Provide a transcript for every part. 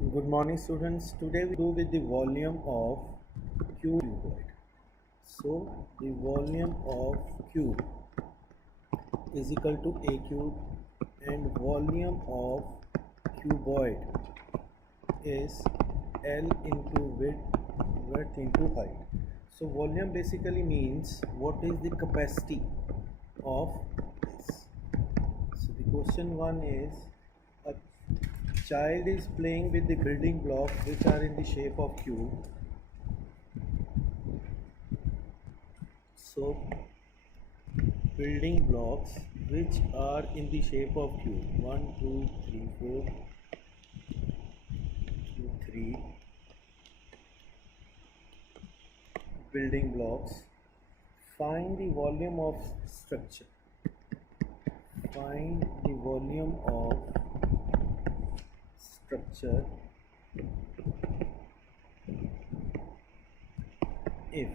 Good morning, students. Today we do with the volume of cuboid. So the volume of cube is equal to a cube and volume of cuboid is L into width into height. So volume basically means what is the capacity of this. So the question one is, a child is playing with the building blocks which are in the shape of cube. So building blocks which are in the shape of cube, 1 2 3 4 2 3 building blocks. Find the volume of structure. Find the volume of structure if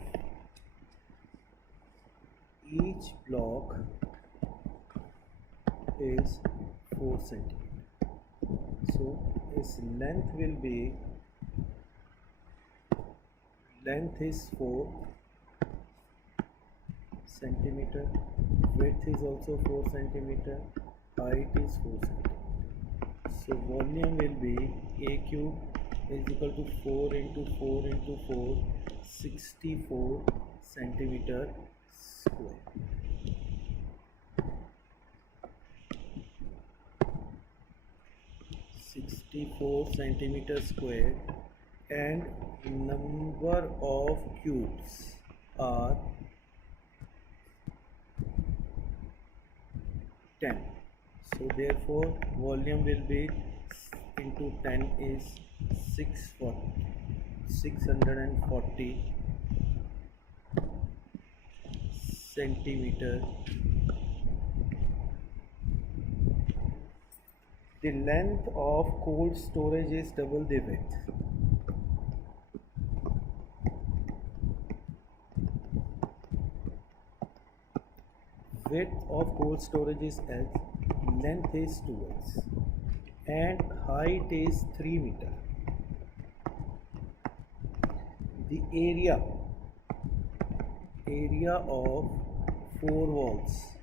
each block is 4 centimeter. So its length is 4 centimeter, width is also 4 centimeter, height is 4 centimeter. So volume will be a cube is equal to 4 into 4 into 4, 64 centimeter square. 64 centimeter square, and number of cubes are 10. So therefore volume will be into 10 is 640 centimeter. The length of cold storage is double the width. Width of cold storage is L, length is 2x, and height is 3 meter. The area of 4 walls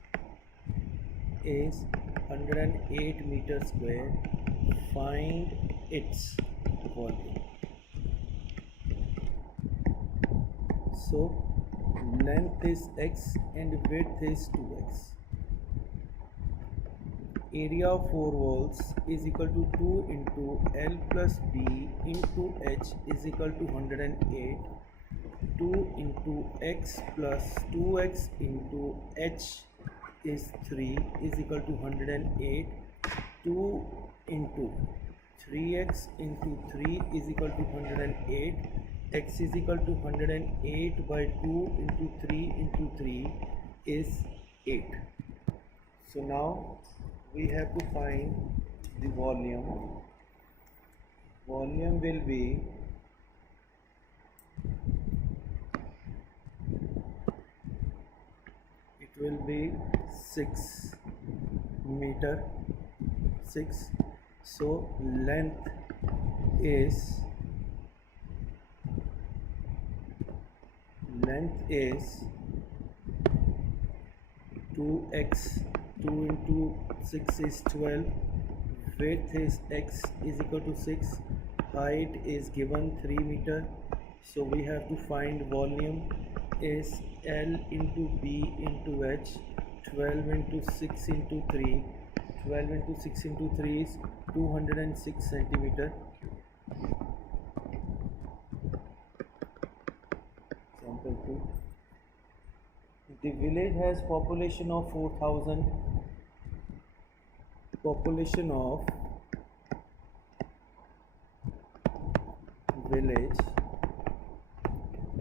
is 108 meter square. Find its volume. So length is x and width is 2x. Area of 4 walls is equal to 2 into L plus B into H is equal to 108. 2 into x plus 2x into H is 3 is equal to 108. 2 into 3x into 3 is equal to 108. X is equal to 108 by 2 into 3 into 3 is 8. So now we have to find the volume. Volume will be it will be 6 meter 6. So length is 2x, 2 into 6 is 12, width is x is equal to 6, height is given 3 meter. So we have to find volume is L into B into H. 12 into 6 into 3, 12 into 6 into 3 is 206 centimeter. Example 2. The village has population of 4,000. Population of village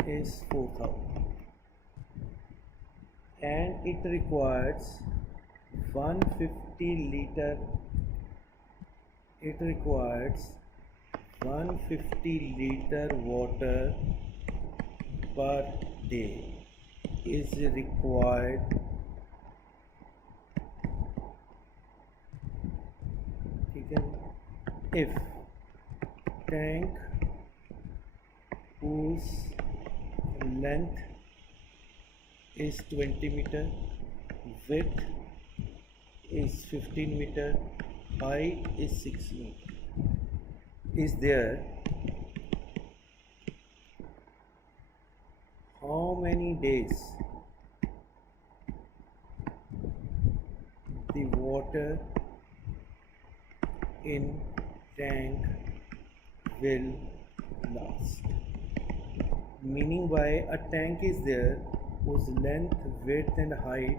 is 4,000 and it requires 150 liter. It requires 150 liter water per day is required if tank whose length is 20 meter, width is 15 meter, height is 6 meter, is there. How many days the water in tank will last? Meaning by a tank is there whose length, width and height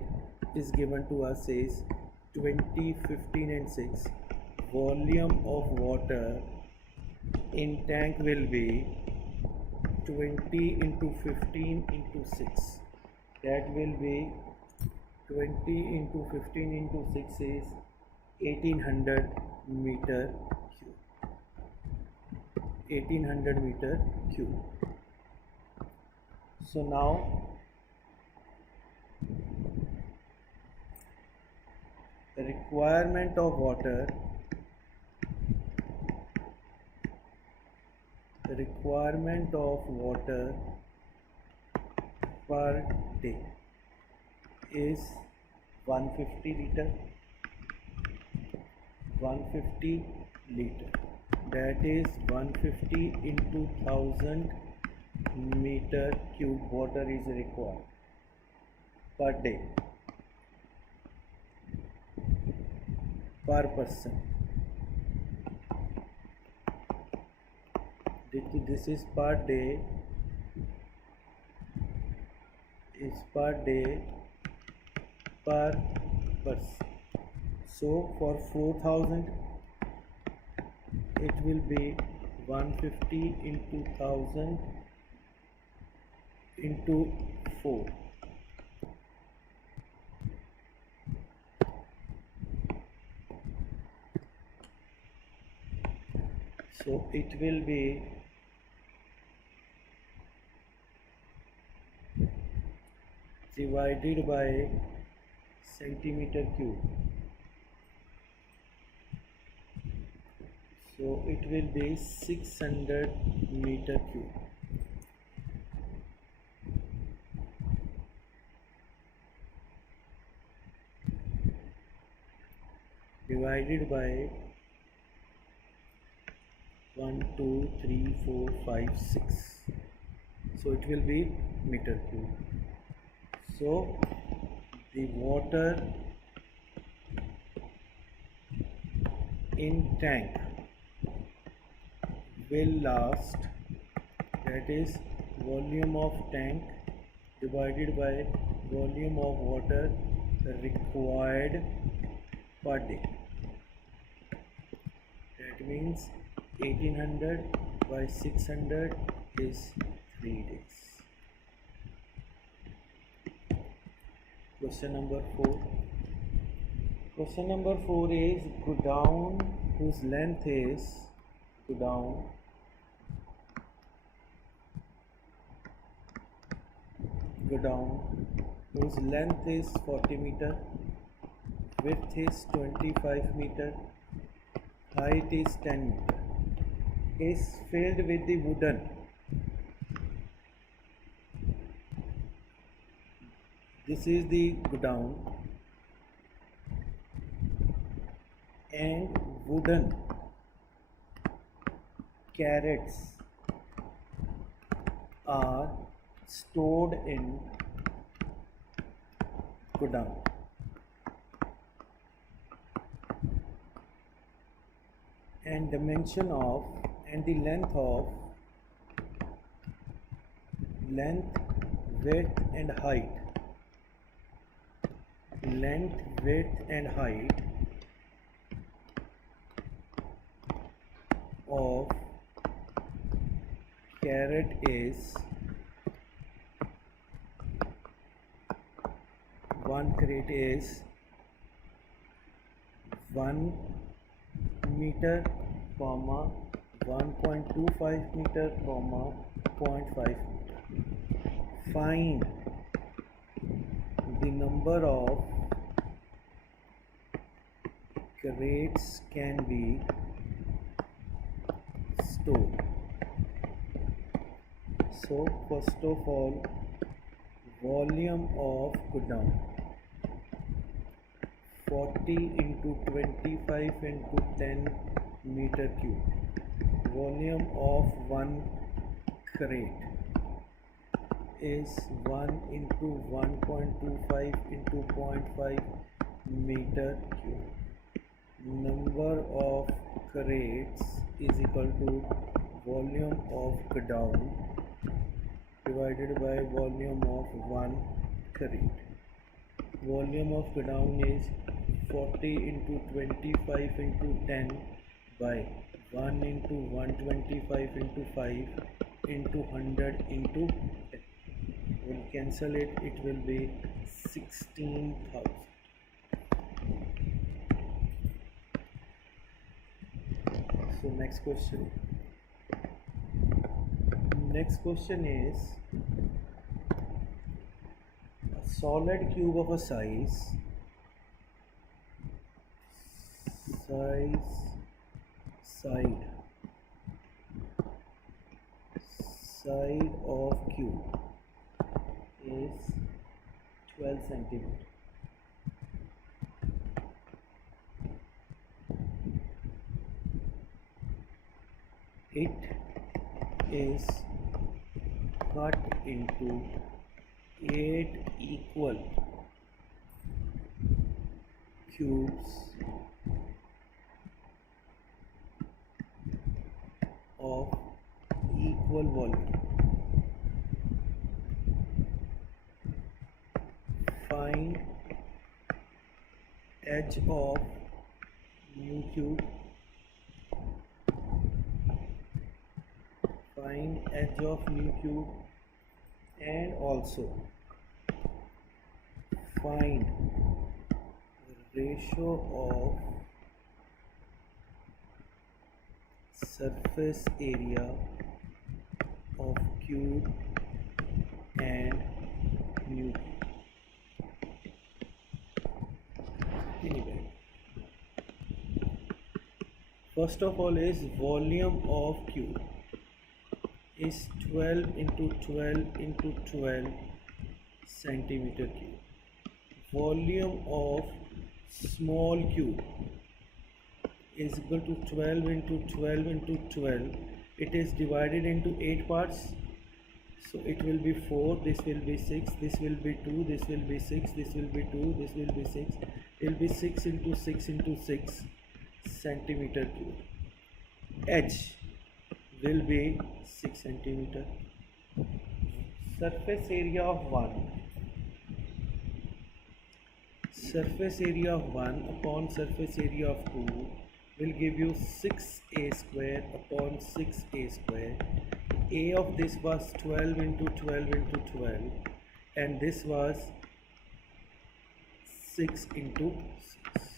is given to us is 20, 15 and 6. Volume of water in tank will be 20 into 15 into 6. That will be 20 into 15 into 6 is 1800 meter cube. 1800 meter cube. So now the requirement of water per day is 150 liter. 150 liter, that is 150 into 1000 meter cube water is required per day, per person. This is per day, per person. So for 4000 it will be 150 into 1000 into 4. So it will be divided by centimeter cube. So it will be 600 meter cube. Divided by 1, 2, 3, 4, 5, 6. So it will be meter cube. So the water in tank will last, that is volume of tank divided by volume of water required per day. That means 1800 by 600 is 3 days. Question number 4. Question number 4 is godown whose length is godown whose length is 40 meter, width is 25 meter, height is 10 meter, is filled with the wooden this is the godown and wooden carrots are stored in godown. And dimension of and the length, width and height, length, width and height of carrot is 1 crate is 1 meter, 1.25 meter, 0.5 meter. Find the number of crates can be store. So first of all, volume of godown 40 into 25 into 10 meter cube. Volume of one crate is 1 into 1.25 into 0.5 meter cube. Number of crates is equal to volume of godown divided by volume of one crate. Volume of godown is 40 into 25 into 10 by 1 into 125 into 5 into 100 into 10. We'll cancel it, it will be 16,000. So next question. Next question is a solid cube of a side of cube is 12 centimeter. It is cut into 8 equal cubes of equal volume. Find edge of new cube. Find edge of new cube and also find ratio of surface area of cube and new cube. Anyway, first of all is volume of cube is 12 into 12 into 12 centimeter cube. Volume of small cube is equal to 12 into 12 into 12. It is divided into 8 parts. So it will be 4, this will be 6, this will be 2, this will be 6, this will be 2, this will be 6. It will be 6 into 6 into 6 centimeter cube. Edge will be 6 centimeter. Surface area of 1. Surface area of 1 upon surface area of 2 will give you 6a square upon 6a square. A of this was 12 into 12 into 12 and this was 6 into 6.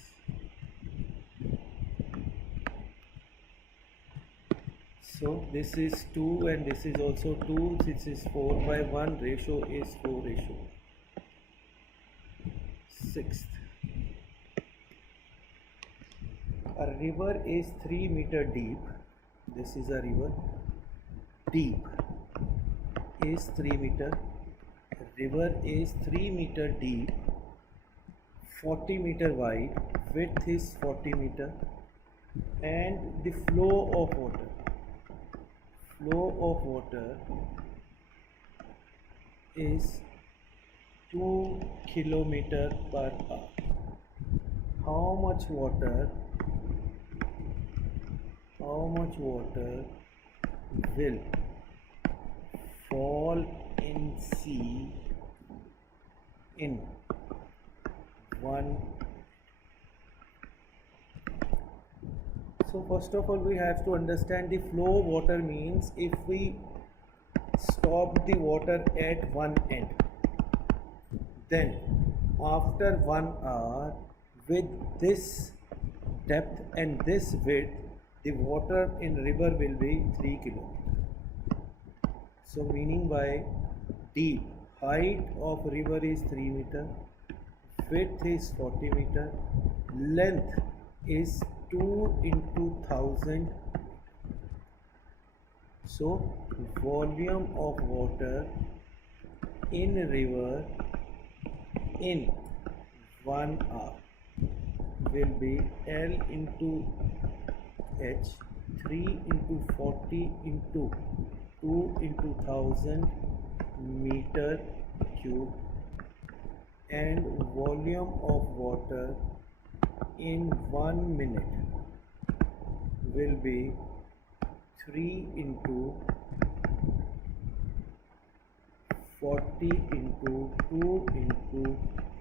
So this is 2 and this is also 2. This is 4 by 1. Ratio is 4 ratio 6th. A river is 3 meter deep. This is a river. Deep is 3 meter. River is 3 meter deep, 40 meter wide, width is 40 meter, and the flow of water. Flow of water is 2 kilometer per hour. How much water will fall in sea in 1? So first of all we have to understand the flow of water means if we stop the water at one end, then after 1 hour with this depth and this width, the water in river will be 3 kilometers. So meaning by deep, height of river is 3 meter, width is 40 meter, length is 2 into 1000. So volume of water in river in 1 hour will be L into H 3 into 40 into 2 into 1000 meter cube, and volume of water in 1 minute will be 3 into 40 into 2 into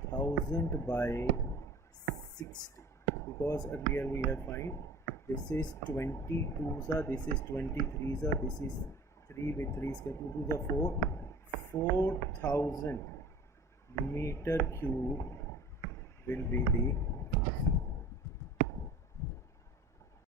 1000 by 60, because earlier we have find this is 22s are, this is 23s are, this is 3 with 3 is 2 to the 4, 4000 meter cube will be the